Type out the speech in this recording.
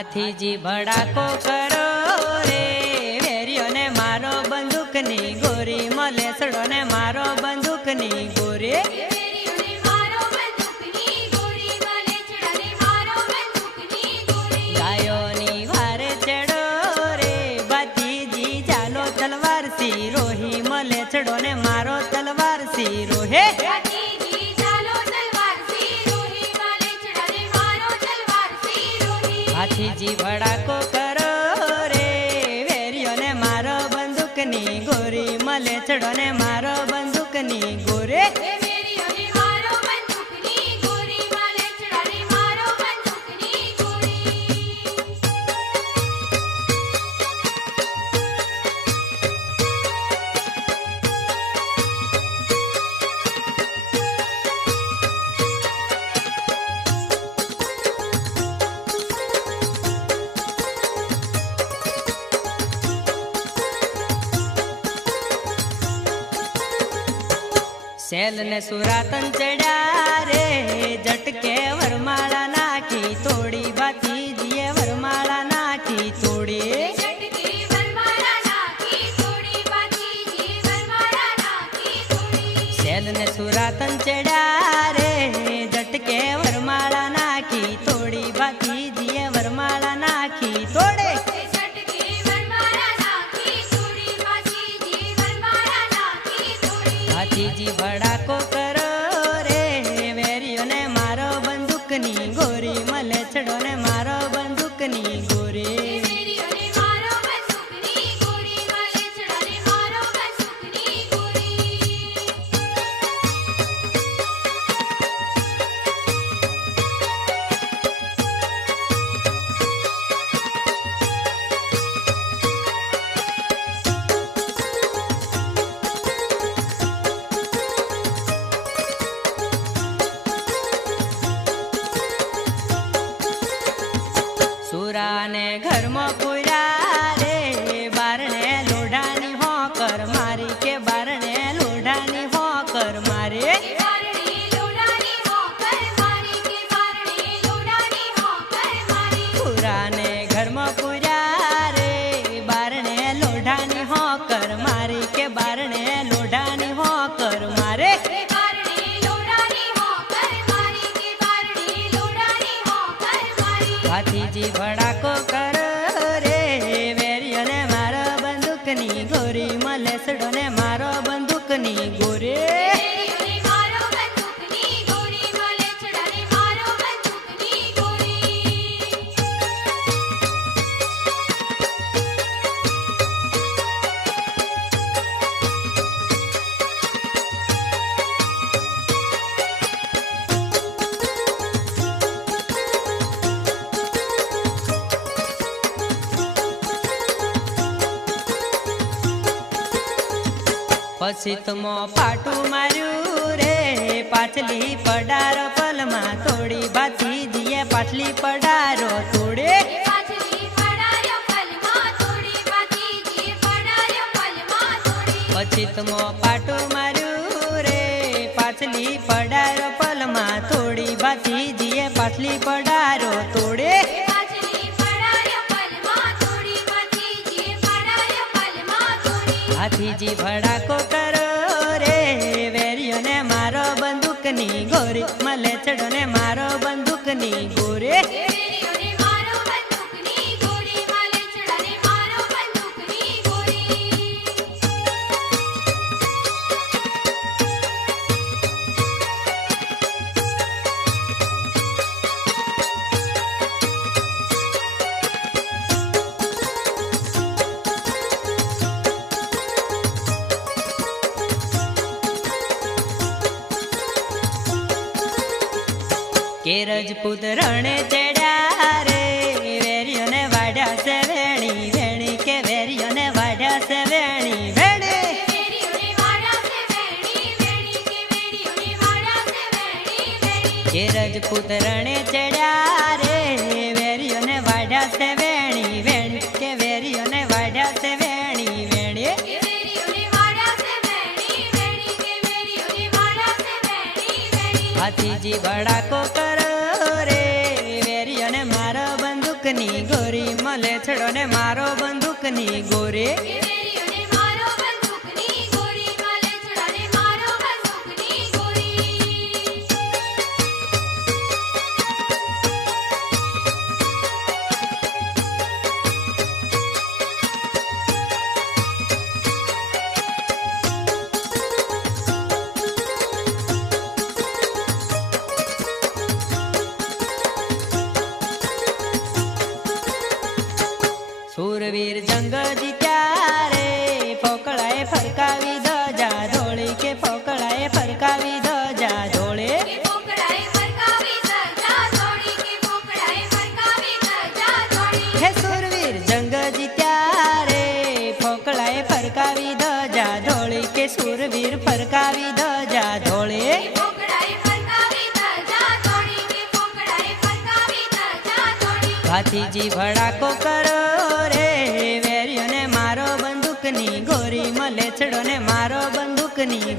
हाथीजी भड़ाको करो रे वेरियो ने मारो बंदूक नी गोरी मलेसड़ो ने मारो बंदूक नी गोरी गायो नी वारे चढ़ो रे भतीजी चालो तलवार सी रोही मलेसड़ो ने मारो तलवार सी रोहे हाथीजी भड़ाको करो रे वेरियो ने मारो बंदूक नी गोरी मलेचड़ो ने मारो बंदूक नी गोरे सेल ने सुरातन चढ़ा रे झटके वरमाला नाखी तोड़ी भतीजीए वरमाला नाखी तोड़ी सेल ने सुरातन चढ़ा रे झटके वरमाला नाखी तोड़ी भतीजीए वरमाला नाखी तोड़े हाथीजी भड़ाको करो रे वेरियो ने मारो बंदूक नी गोरी मलेचड़ो ने मारो बंदूक नी गोरी ने घर में पूरा रे बारने लोढ़ानी हो कर मारी के बारने लोढ़ानी हो कर मारे पूरा ने घर में पूरा रे बारने लोढ़ानी हो कर मारी के बारने लोढ़ानी हो कर मारे हाथीजी भड़ाको करो रे वेरियो ने मारो बंदूक नी गोरी मलेसड़ो ने मारो बंदूक नी गोरी पछी तमो पाटू मार्यू रे पाटली पडारो पलमा तोड़ी भतीजीए पाटली पडारो तोड़े पछी तमो पाटू मार्यू रे पाटली पडारो पलमा तोड़ी भतीजीए पाटली पडारो तोड़े हाथीजी भड़ाको करो रे वेरियो ने मारो बंदूक नी गोरी मलेचड़ो ने मारो बंदूक नी गोरे के रजपूत रणे चढ़ा रे वेरियो ने वाड्या से वेणी वेणी के वेरियो ने वाड्या से वेणी वेणी के रजपूत रणे चढ़ा रे वेरियो ने वाड्या से वेणी वेणी के वेरियो ने वाड्या से वेणी वेणी हाथीजी भड़ाको करो रे वेरियो ने मारो बंदूक नी ફરકાવી ધજા ધોળે ભાતીજી ભડાકો કરો રે વેર્યો ને મારો બંદૂકની ગોરી મલેછડો ને મારો બંદૂકની